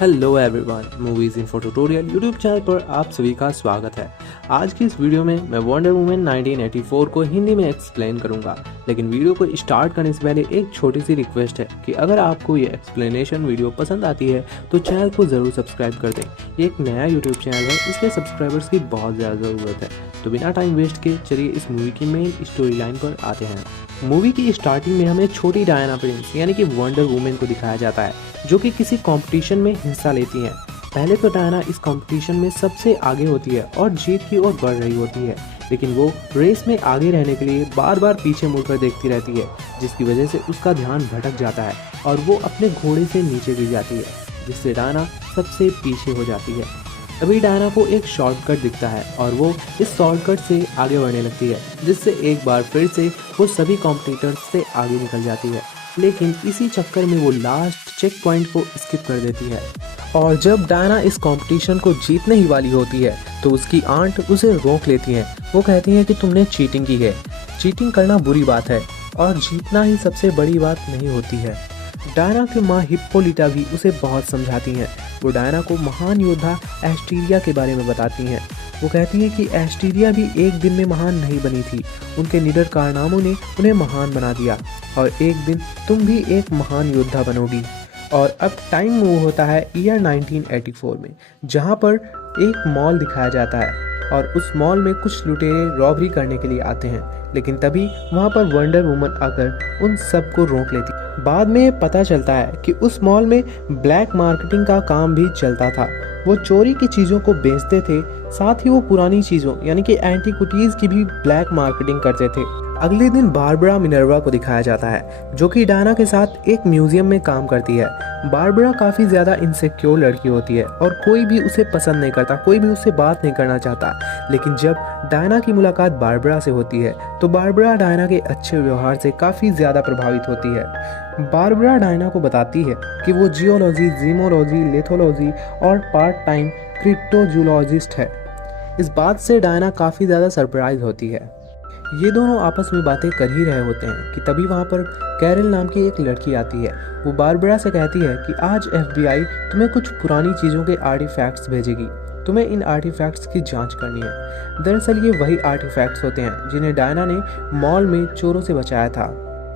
Hello everyone, movies info tutorial YouTube channel पर आप सभी का स्वागत है। आज की इस वीडियो में मैं वंडर वुमन 1984 को हिंदी में एक्सप्लेन करूंगा, लेकिन वीडियो को स्टार्ट करने से पहले एक छोटी सी रिक्वेस्ट है कि अगर आपको ये एक्सप्लेनेशन वीडियो पसंद आती है तो चैनल को ज़रूर सब्सक्राइब कर दें। ये एक नया यूट्यूब चैनल है, इसलिए सब्सक्राइबर्स की बहुत ज़्यादा ज़रूरत है। तो बिना टाइम वेस्ट के चलिए इस मूवी की मेन स्टोरी लाइन पर आते हैं। मूवी की स्टार्टिंग में हमें छोटी डायना प्रिंस यानी कि वंडर वुमन को दिखाया जाता है, जो कि किसी कंपटीशन में हिस्सा लेती हैं। पहले तो डायना इस कंपटीशन में सबसे आगे होती है और जीत की ओर बढ़ रही होती है, लेकिन वो रेस में आगे रहने के लिए बार बार पीछे मुड़कर देखती रहती है, जिसकी वजह से उसका ध्यान भटक जाता है और वो अपने घोड़े से नीचे गिर जाती है, जिससे डायना सबसे पीछे हो जाती है। तभी डायना को एक शॉर्टकट दिखता है और वो इस शॉर्टकट से आगे बढ़ने लगती है, जिससे एक बार फिर से वो सभी कॉम्पिटिटर्स से आगे निकल जाती है। लेकिन इसी चक्कर में वो लास्ट चेक पॉइंट को स्किप कर देती है और जब डायना इस कंपटीशन को जीतने ही वाली होती है तो उसकी आंट उसे रोक लेती है। वो कहती है कि तुमने चीटिंग की है, चीटिंग करना बुरी बात है और जीतना ही सबसे बड़ी बात नहीं होती है। डायना की माँ हिप्पोलिटा भी उसे बहुत समझाती हैं। वो डायना को महान योद्धा एस्टीरिया के बारे में बताती हैं। वो कहती है कि एस्टीरिया भी एक दिन में महान नहीं बनी थी, उनके निडर कारनामों ने उन्हें महान बना दिया और एक दिन तुम भी एक महान योद्धा बनोगी। और अब टाइम मूव होता है ईयर 1984 में, जहाँ पर एक मॉल दिखाया जाता है और उस मॉल में कुछ लुटेरे रॉबरी करने के लिए आते हैं, लेकिन तभी वहाँ पर वंडर वुमन आकर उन सबको रोक लेती। बाद में पता चलता है कि उस मॉल में ब्लैक मार्केटिंग का काम भी चलता था। वो चोरी की चीज़ों को बेचते थे, साथ ही वो पुरानी चीज़ों यानी कि एंटीक्विटीज़ की भी ब्लैक मार्केटिंग करते थे। अगले दिन बारबरा मिनर्वा को दिखाया जाता है, जो कि डायना के साथ एक म्यूजियम में काम करती है। बारबरा काफ़ी ज़्यादा इनसिक्योर लड़की होती है और कोई भी उसे पसंद नहीं करता, कोई भी उससे बात नहीं करना चाहता। लेकिन जब डायना की मुलाकात बारबरा से होती है तो बारबरा डायना के अच्छे व्यवहार से काफ़ी ज़्यादा प्रभावित होती है। बारबरा डायना को बताती है कि वो जियोलॉजी, जीमोलॉजी, लेथोलॉजी और पार्ट टाइम क्रिप्टोजूलॉजिस्ट है। इस बात से डायना काफ़ी ज़्यादा सरप्राइज होती है। ये दोनों आपस में बातें कर ही रहे होते हैं कि तभी वहाँ पर कैरल नाम की एक लड़की आती है। वो बारबरा से कहती है कि आज FBI तुम्हें कुछ पुरानी चीज़ों के आर्टिफैक्ट्स भेजेगी, तुम्हें इन आर्टिफैक्ट्स की जांच करनी है। दरअसल ये वही आर्टिफैक्ट्स होते हैं जिन्हें डायना ने मॉल में चोरों से बचाया था।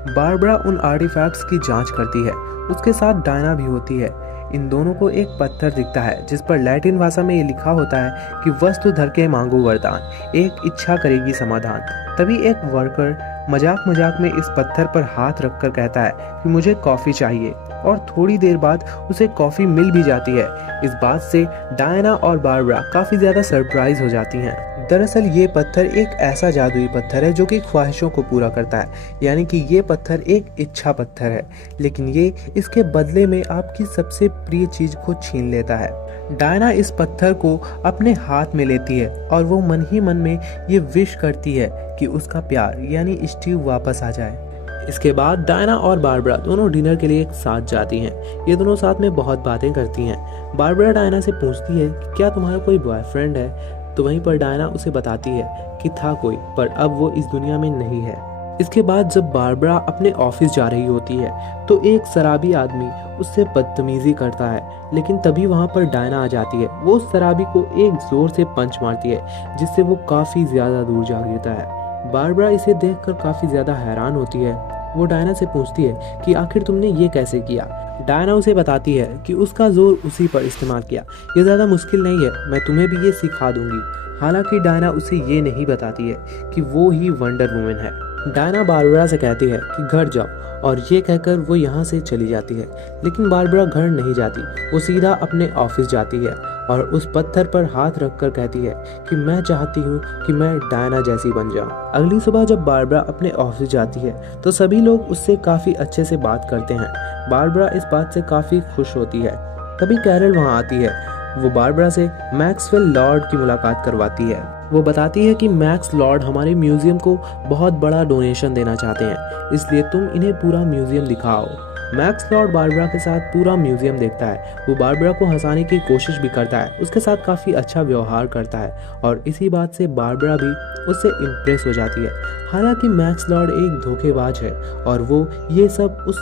बारबरा उन आर्टिफैक्ट्स की जांच करती है, उसके साथ डायना भी होती है। इन दोनों को एक पत्थर दिखता है जिस पर लैटिन भाषा में ये लिखा होता है कि वस्तु धर के मांगो वरदान, एक इच्छा करेगी समाधान। तभी एक वर्कर मजाक मजाक में इस पत्थर पर हाथ रखकर कहता है कि मुझे कॉफ़ी चाहिए, और थोड़ी देर बाद उसे कॉफ़ी मिल भी जाती है। इस बात से डायना और बारबरा काफ़ी ज़्यादा सरप्राइज हो जाती हैं। दरअसल ये पत्थर एक ऐसा जादुई पत्थर है जो कि ख्वाहिशों को पूरा करता है, यानी कि ये पत्थर एक इच्छा पत्थर है, लेकिन ये इसके बदले में आपकी सबसे प्रिय चीज़ को छीन लेता है। डायना इस पत्थर को अपने हाथ में लेती है और वो मन ही मन में ये विश करती है कि उसका प्यार यानी स्टीव वापस आ जाए। इसके बाद डायना और बारबरा दोनों डिनर के लिए एक साथ जाती हैं। ये दोनों साथ में बहुत बातें करती हैं। बारबरा डायना से पूछती है कि क्या तुम्हारा कोई बॉयफ्रेंड है, तो वहीं पर डायना उसे बताती है कि था कोई, पर अब वो इस दुनिया में नहीं है। इसके बाद जब बारबरा अपने ऑफिस जा रही होती है तो एक शराबी आदमी उससे बदतमीजी करता है, लेकिन तभी वहाँ पर डायना आ जाती है। वो उस शराबी को एक जोर से पंच मारती है, जिससे वो काफ़ी ज़्यादा दूर जा गिरता है। बारबरा इसे देखकर काफ़ी ज़्यादा हैरान होती है। वो डायना से पूछती है कि आखिर तुमने ये कैसे किया। डायना उसे बताती है कि उसका जोर उसी पर इस्तेमाल किया, ये ज़्यादा मुश्किल नहीं है, मैं तुम्हें भी ये सिखा दूंगी। हालांकि डायना उसे ये नहीं बताती है कि वो ही वंडर वुमन है। डायना बारबरा से कहती है कि घर जाओ, और ये कहकर वो यहाँ से चली जाती है। लेकिन बारबरा घर नहीं जाती, वो सीधा अपने ऑफिस जाती है और उस पत्थर पर हाथ रखकर कहती है कि मैं चाहती हूँ कि मैं डायना जैसी बन जाऊँ। अगली सुबह जब बारबरा अपने ऑफिस जाती है तो सभी लोग उससे काफ़ी अच्छे से बात करते हैं। बारबरा इस बात से काफ़ी खुश होती है। तभी कैरल वहाँ आती है। वो बारबरा से मैक्सवेल लॉर्ड की मुलाकात करवाती है। वो बताती है कि मैक्स लॉर्ड हमारे म्यूजियम को बहुत बड़ा डोनेशन देना चाहते हैं, इसलिए तुम इन्हें पूरा म्यूजियम दिखाओ। मैक्स लॉर्ड बारबरा के साथ पूरा म्यूजियम देखता है। वो बारबरा को हंसाने की कोशिश भी करता है, उसके साथ काफ़ी अच्छा व्यवहार करता है और इसी बात से बारबरा भी उससे इम्प्रेस हो जाती है। हालांकि मैक्स लॉर्ड एक धोखेबाज है और वो ये सब उस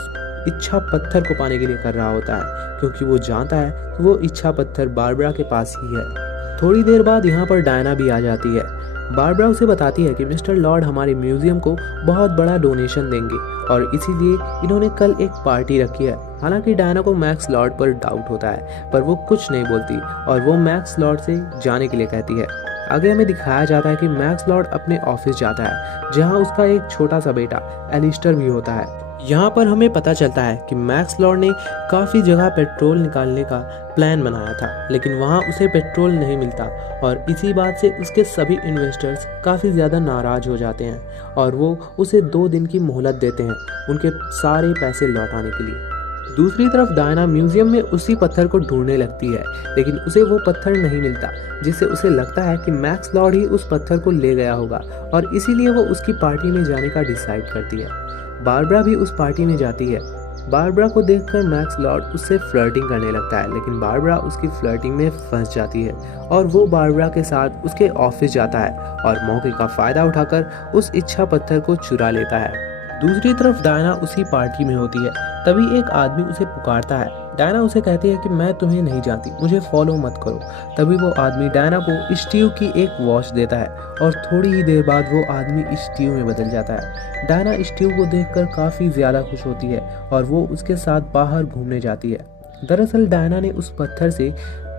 इच्छा पत्थर को पाने के लिए कर रहा होता है, क्योंकि वो जानता है कि वो इच्छा पत्थर बारबरा के पास ही है। थोड़ी देर बाद यहाँ पर डायना भी आ जाती है। बारबरा उसे बताती है कि मिस्टर लॉर्ड हमारे म्यूजियम को बहुत बड़ा डोनेशन देंगे और इसीलिए इन्होंने कल एक पार्टी रखी है। हालांकि डायना को मैक्स लॉर्ड पर डाउट होता है, पर वो कुछ नहीं बोलती और वो मैक्स लॉर्ड से जाने के लिए कहती है। आगे हमें दिखाया जाता है कि मैक्स लॉर्ड अपने ऑफिस जाता है, जहां उसका एक छोटा सा बेटा एलिस्टर भी होता है। यहाँ पर हमें पता चलता है कि मैक्स लॉर्ड ने काफ़ी जगह पेट्रोल निकालने का प्लान बनाया था, लेकिन वहाँ उसे पेट्रोल नहीं मिलता और इसी बात से उसके सभी इन्वेस्टर्स काफ़ी ज़्यादा नाराज़ हो जाते हैं और वो उसे 2 दिन की मोहलत देते हैं उनके सारे पैसे लौटाने के लिए। दूसरी तरफ डायना म्यूजियम में उसी पत्थर को ढूंढने लगती है, लेकिन उसे वो पत्थर नहीं मिलता, जिससे उसे लगता है कि मैक्स लॉर्ड ही उस पत्थर को ले गया होगा और इसीलिए वो उसकी पार्टी में जाने का डिसाइड करती है। बारबरा भी उस पार्टी में जाती है। बारबरा को देखकर मैक्स लॉर्ड उससे फ्लर्टिंग करने लगता है, लेकिन बारबरा उसकी फ्लर्टिंग में फंस जाती है और वो बारबरा के साथ उसके ऑफिस जाता है और मौके का फायदा उठाकर उस इच्छा पत्थर को चुरा लेता है। दूसरी तरफ डायना उसी पार्टी में होती है। तभी एक आदमी उसे पुकारता है। डायना उसे कहती है कि मैं तुम्हें नहीं जानती, मुझे फॉलो मत करो। तभी वो आदमी डायना को स्टीव की एक वॉच देता है और थोड़ी ही देर बाद वो आदमी स्टीव में बदल जाता है। डायना स्टीव को देखकर काफ़ी ज़्यादा खुश होती है और वो उसके साथ बाहर घूमने जाती है। दरअसल डायना ने उस पत्थर से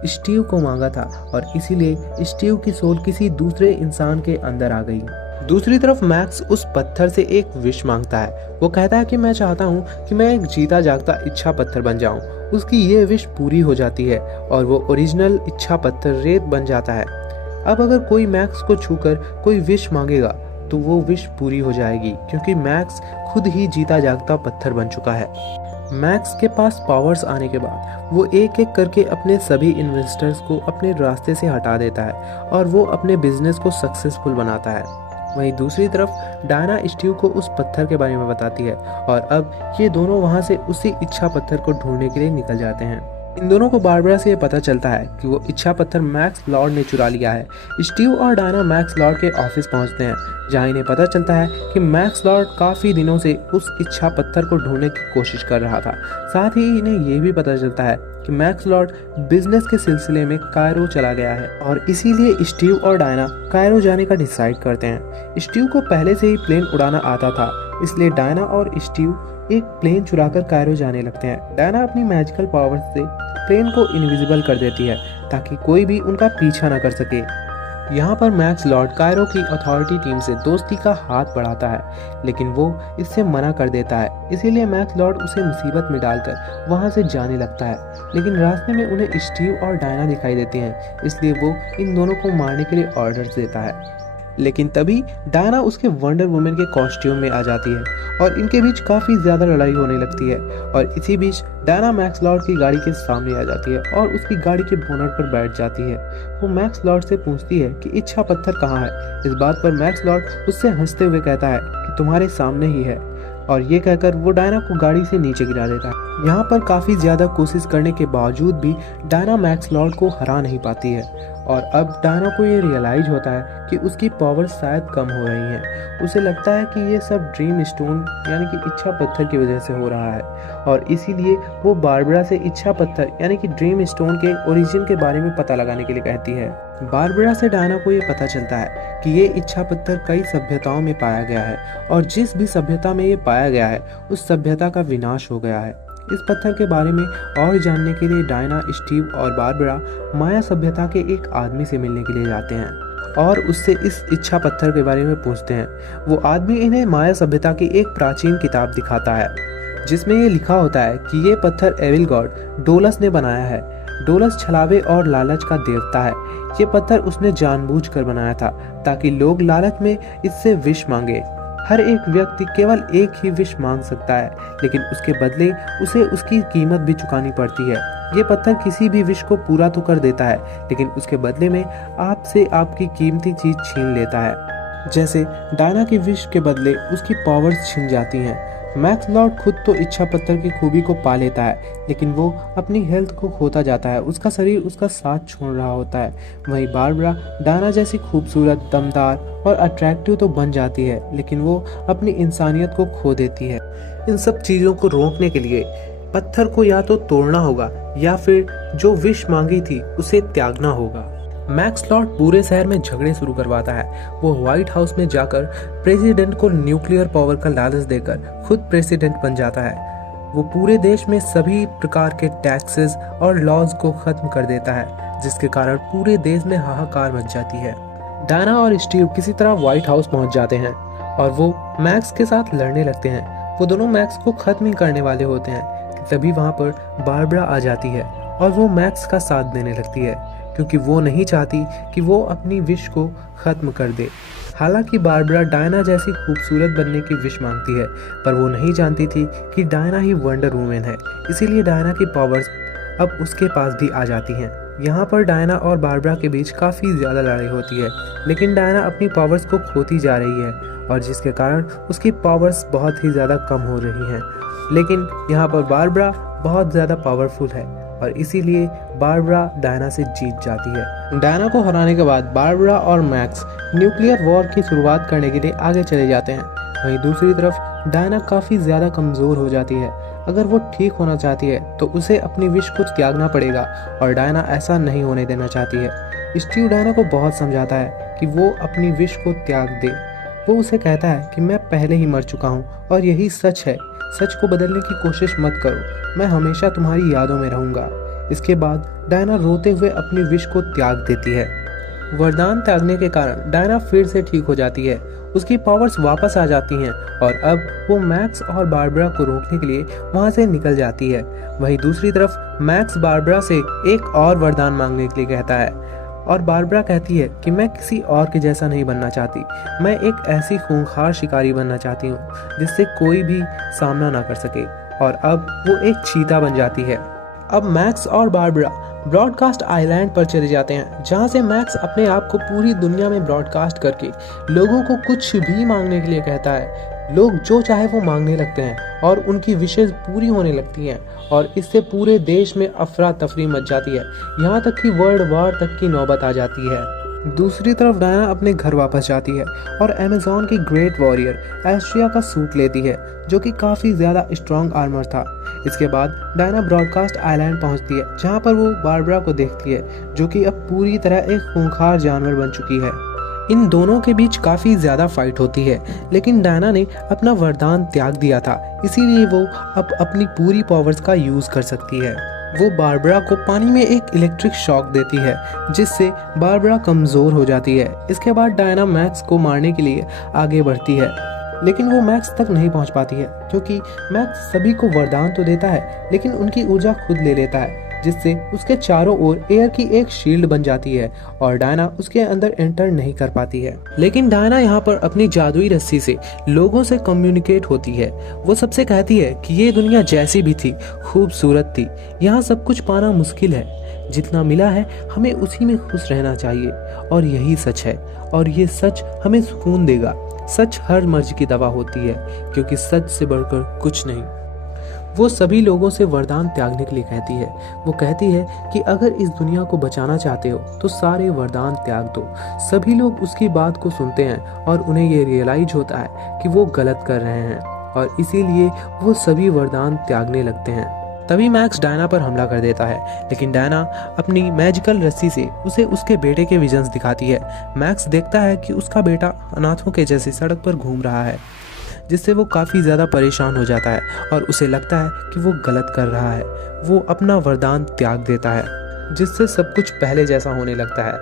स्टीव को मांगा था और इसीलिए स्टीव की सोल किसी दूसरे इंसान के अंदर आ गई। दूसरी तरफ मैक्स उस पत्थर से एक विश मांगता है। वो कहता है कि मैं चाहता हूँ कि मैं एक जीता जागता इच्छा पत्थर बन जाऊँ। उसकी ये विश पूरी हो जाती है और वो ओरिजिनल इच्छा पत्थर रेत बन जाता है। अब अगर कोई मैक्स को छूकर कोई विश मांगेगा तो वो विश पूरी हो जाएगी, क्योंकि मैक्स खुद ही जीता जागता पत्थर बन चुका है। मैक्स के पास पावर्स आने के बाद वो एक एक करके अपने सभी इन्वेस्टर्स को अपने रास्ते से हटा देता है और वो अपने बिजनेस को सक्सेसफुल बनाता है। वहीं दूसरी तरफ डायना स्टीव को उस पत्थर के बारे में बताती है और अब ये दोनों वहां से उसी इच्छा पत्थर को ढूंढने के लिए निकल जाते हैं। इन दोनों को बारबरा से ये पता चलता है कि वो इच्छा पत्थर मैक्स लॉर्ड ने चुरा लिया है। स्टीव और डायना मैक्स लॉर्ड के ऑफिस पहुंचते हैं, जहां इन्हें पता चलता है कि मैक्स लॉर्ड काफ़ी दिनों से उस इच्छा पत्थर को ढूंढने की कोशिश कर रहा था। साथ ही इन्हें ये भी पता चलता है कि मैक्स लॉर्ड बिजनेस के सिलसिले में कायरो चला गया है और इसीलिए स्टीव और डायना कायरो जाने का डिसाइड करते हैं। स्टीव को पहले से ही प्लेन उड़ाना आता था, इसलिए डायना और स्टीव एक प्लेन चुराकर कायरो जाने लगते हैं। डायना अपनी मैजिकल पावर्स से प्लेन को इनविजिबल कर देती है ताकि कोई भी उनका पीछा न कर सके। यहाँ पर मैक्स लॉर्ड कायरो की अथॉरिटी टीम से दोस्ती का हाथ बढ़ाता है, लेकिन वो इससे मना कर देता है। इसीलिए मैक्स लॉर्ड उसे मुसीबत में डालकर वहाँ से जाने लगता है, लेकिन रास्ते में उन्हें स्टीव और डायना दिखाई देते हैं, इसलिए वो इन दोनों को मारने के लिए ऑर्डर्स देता है। लेकिन तभी डायना उसके वंडर वुमन के कॉस्ट्यूम में आ जाती है और इनके बीच काफ़ी ज़्यादा लड़ाई होने लगती है और इसी बीच डायना मैक्स लॉर्ड की गाड़ी के सामने आ जाती है और उसकी गाड़ी के बोनट पर बैठ जाती है। वो मैक्स लॉर्ड से पूछती है कि इच्छा पत्थर कहाँ है। इस बात पर मैक्स लॉर्ड उससे हंसते हुए कहता है कि तुम्हारे सामने ही है, और ये कहकर वो डायना को गाड़ी से नीचे गिरा देता है। यहाँ पर काफ़ी ज़्यादा कोशिश करने के बावजूद भी डायना मैक्स लॉर्ड को हरा नहीं पाती है और अब डायना को ये रियलाइज होता है कि उसकी पावर शायद कम हो रही हैं। उसे लगता है कि ये सब ड्रीम स्टोन यानी कि इच्छा पत्थर की वजह से हो रहा है और इसीलिए वो बारबरा से इच्छा पत्थर यानी कि ड्रीम स्टोन के ओरिजिन के बारे में पता लगाने के लिए कहती है। बारबरा से डायना को ये पता चलता है कि ये इच्छा पत्थर कई सभ्यताओं में पाया गया है और जिस भी सभ्यता में ये पाया गया है उस सभ्यता का विनाश हो गया है। इस पत्थर के बारे में और जानने के लिए डायना, स्टीव और बारबरा माया सभ्यता के एक आदमी से मिलने के लिए जाते हैं और उससे इस इच्छा पत्थर के बारे में पूछते हैं। वो आदमी इन्हें माया सभ्यता की एक प्राचीन किताब दिखाता है जिसमें ये लिखा होता है कि ये पत्थर एविल गॉड डोलस ने बनाया है। डोलस छलावे और लालच का देवता है। ये पत्थर उसने जानबूझकर बनाया था ताकि लोग लालच में इससे विष मांगे। हर एक व्यक्ति केवल एक ही विश मांग सकता है, लेकिन उसके बदले उसे उसकी कीमत भी चुकानी पड़ती है। ये पत्थर किसी भी विश को पूरा तो कर देता है, लेकिन उसके बदले में आपसे आपकी कीमती चीज छीन लेता है। जैसे डायना की विश के बदले उसकी पावर्स छिन जाती हैं। मैक्स लॉर्ड खुद तो इच्छा पत्थर की खूबी को पा लेता है, लेकिन वो अपनी हेल्थ को खोता जाता है। उसका शरीर उसका साथ छोड़ रहा होता है। वहीं बारबरा डायना जैसी खूबसूरत, दमदार और अट्रैक्टिव तो बन जाती है, लेकिन वो अपनी इंसानियत को खो देती है। इन सब चीज़ों को रोकने के लिए पत्थर को या तो तोड़ना होगा या फिर जो विश मांगी थी उसे त्यागना होगा। मैक्स लॉर्ड पूरे शहर में झगड़े शुरू करवाता है। वो व्हाइट हाउस में जाकर प्रेसिडेंट को न्यूक्लियर पावर का लालच देकर खुद प्रेसिडेंट बन जाता है। वो पूरे देश में सभी प्रकार के टैक्सेस और लॉज को खत्म कर देता है, जिसके कारण पूरे देश में हाहाकार मच जाती है। डायना और स्टीव किसी तरह व्हाइट हाउस पहुंच जाते हैं और वो मैक्स के साथ लड़ने लगते हैं। वो दोनों मैक्स को खत्म ही करने वाले होते हैं कि तभी वहां पर बारबरा आ जाती है और वो मैक्स का साथ देने लगती है, क्योंकि वो नहीं चाहती कि वो अपनी विश को खत्म कर दे। हालांकि बारबरा डायना जैसी खूबसूरत बनने की विश मांगती है, पर वो नहीं जानती थी कि डायना ही वंडर वुमेन है, इसीलिए डायना की पावर्स अब उसके पास भी आ जाती हैं। यहाँ पर डायना और बारबरा के बीच काफ़ी ज़्यादा लड़ाई होती है, लेकिन डायना अपनी पावर्स को खोती जा रही है और जिसके कारण उसकी पावर्स बहुत ही ज़्यादा कम हो रही हैं। लेकिन यहाँ पर बारबरा बहुत ज़्यादा पावरफुल है और इसीलिए बारबरा डायना से जीत जाती है। डायना को हराने के बाद बारबरा और मैक्स न्यूक्लियर वॉर की शुरुआत करने के लिए आगे चले जाते हैं। वहीं दूसरी तरफ डायना काफ़ी ज़्यादा कमज़ोर हो जाती है। अगर वो ठीक होना चाहती है तो उसे अपनी विश को त्यागना पड़ेगा और डायना ऐसा नहीं होने देना चाहती है। स्टीव डायना को बहुत समझाता है कि वो अपनी विश को त्याग दे। वो उसे कहता है कि मैं पहले ही मर चुका हूँ और यही सच है। सच को बदलने की कोशिश मत करो, मैं हमेशा तुम्हारी यादों में रहूंगा। इसके बाद डायना रोते हुए अपनी विश को त्याग देती है। वरदान त्यागने के कारण डायना फिर से ठीक हो जाती है। उसकी पावर्स वापस आ जाती हैं और अब वो मैक्स और बारबरा को रोकने के लिए वहां से निकल जाती है। वहीं दूसरी तरफ मैक्स बारबरा से एक और वरदान मांगने के लिए कहता है और बारबरा कहती है कि मैं किसी और के जैसा नहीं बनना चाहती, मैं एक ऐसी खूंखार शिकारी बनना चाहती हूँ जिससे कोई भी सामना ना कर सके। और अब वो एक चीता बन जाती है। अब मैक्स और बारबरा ब्रॉडकास्ट आइलैंड पर चले जाते हैं, जहाँ से मैक्स अपने आप को पूरी दुनिया में ब्रॉडकास्ट करके लोगों को कुछ भी मांगने के लिए कहता है। लोग जो चाहे वो मांगने लगते हैं और उनकी विशेष पूरी होने लगती हैं और इससे पूरे देश में अफरा तफरी मच जाती है, यहाँ तक कि वर्ल्ड वॉर तक की नौबत आ जाती है। दूसरी तरफ डायना अपने घर वापस जाती है और अमेज़न की ग्रेट वॉरियर एस्ट्रिया का सूट लेती है, जो कि काफ़ी ज़्यादा स्ट्रॉन्ग आर्मर था। इसके बाद डायना ब्रॉडकास्ट आइलैंड पहुंचती है, जहां पर वो बारबरा को देखती है, जो कि अब पूरी तरह एक खूंखार जानवर बन चुकी है। इन दोनों के बीच काफ़ी ज़्यादा फाइट होती है, लेकिन डायना ने अपना वरदान त्याग दिया था, इसीलिए वो अब अपनी पूरी पावर्स का यूज़ कर सकती है। वो बारबरा को पानी में एक इलेक्ट्रिक शॉक देती है, जिससे बारबरा कमज़ोर हो जाती है। इसके बाद डायना मैक्स को मारने के लिए आगे बढ़ती है, लेकिन वो मैक्स तक नहीं पहुंच पाती है, क्योंकि मैक्स सभी को वरदान तो देता है लेकिन उनकी ऊर्जा खुद ले लेता है, जिससे उसके चारों ओर एयर की एक शील्ड बन जाती है और डायना उसके अंदर एंटर नहीं कर पाती है। लेकिन डायना यहाँ पर अपनी जादुई रस्सी से लोगों से कम्युनिकेट होती है। वो सबसे कहती है कि ये दुनिया जैसी भी थी खूबसूरत थी, यहाँ सब कुछ पाना मुश्किल है, जितना मिला है हमें उसी में खुश रहना चाहिए और यही सच है और ये सच हमें सुकून देगा। सच हर मर्ज की दवा होती है, क्योंकि सच से बढ़कर कुछ नहीं। वो सभी लोगों से वरदान त्यागने के लिए कहती है। वो कहती है कि अगर इस दुनिया को बचाना चाहते हो तो सारे वरदान त्याग दो। सभी लोग उसकी बात को सुनते हैं और उन्हें ये रियलाइज होता है कि वो गलत कर रहे हैं और इसीलिए वो सभी वरदान त्यागने लगते हैं। तभी मैक्स डायना पर हमला कर देता है, लेकिन डायना अपनी मैजिकल रस्सी से उसे उसके बेटे के विजन्स दिखाती है। मैक्स देखता है कि उसका बेटा अनाथों के जैसी सड़क पर घूम रहा है, जिससे वो काफ़ी ज़्यादा परेशान हो जाता है और उसे लगता है कि वो गलत कर रहा है। वो अपना वरदान त्याग देता है, जिससे सब कुछ पहले जैसा होने लगता है।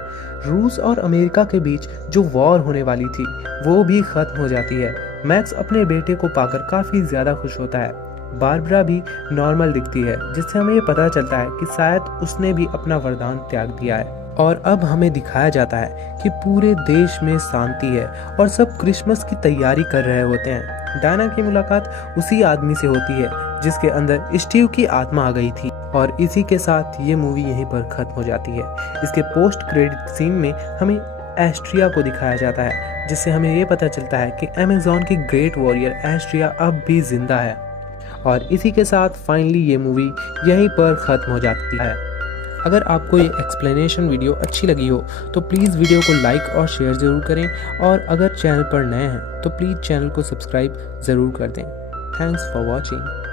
रूस और अमेरिका के बीच जो वॉर होने वाली थी वो भी ख़त्म हो जाती है। मैक्स अपने बेटे को पाकर काफ़ी ज़्यादा खुश होता है। बारबरा भी नॉर्मल दिखती है, जिससे हमें ये पता चलता है कि शायद उसने भी अपना वरदान त्याग दिया है। और अब हमें दिखाया जाता है कि पूरे देश में शांति है और सब क्रिसमस की तैयारी कर रहे होते हैं। डायना की मुलाकात उसी आदमी से होती है जिसके अंदर स्टीव की आत्मा आ गई थी और इसी के साथ ये मूवी यहीं पर खत्म हो जाती है। इसके पोस्ट क्रेडिट सीन में हमें एस्ट्रिया को दिखाया जाता है, जिससे हमें ये पता चलता है कि अमेज़न की ग्रेट वॉरियर एस्ट्रिया अब भी जिंदा है। और इसी के साथ फाइनली ये मूवी यहीं पर ख़त्म हो जाती है। अगर आपको ये एक्सप्लेनेशन वीडियो अच्छी लगी हो तो प्लीज़ वीडियो को लाइक और शेयर ज़रूर करें, और अगर चैनल पर नए हैं तो प्लीज़ चैनल को सब्सक्राइब ज़रूर कर दें। Thanks for watching.